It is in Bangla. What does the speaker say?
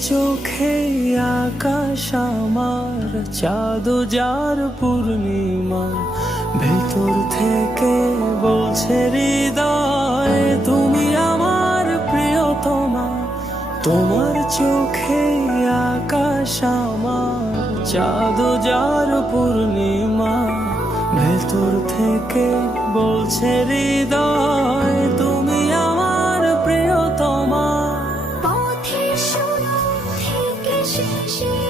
চোখে আকাশ আমার, চাঁদ যার পূর্ণিমা, ভেতর থেকে বলছে হৃদয় তুমি আমার প্রিয়তমা। তোমার চোখে আকাশ আমার, চাঁদ যার পূর্ণিমা, ভেতর থেকে বলছে হৃদয় তুমি আমার প্রিয়তমা। পথের শুরু থেকে শেষে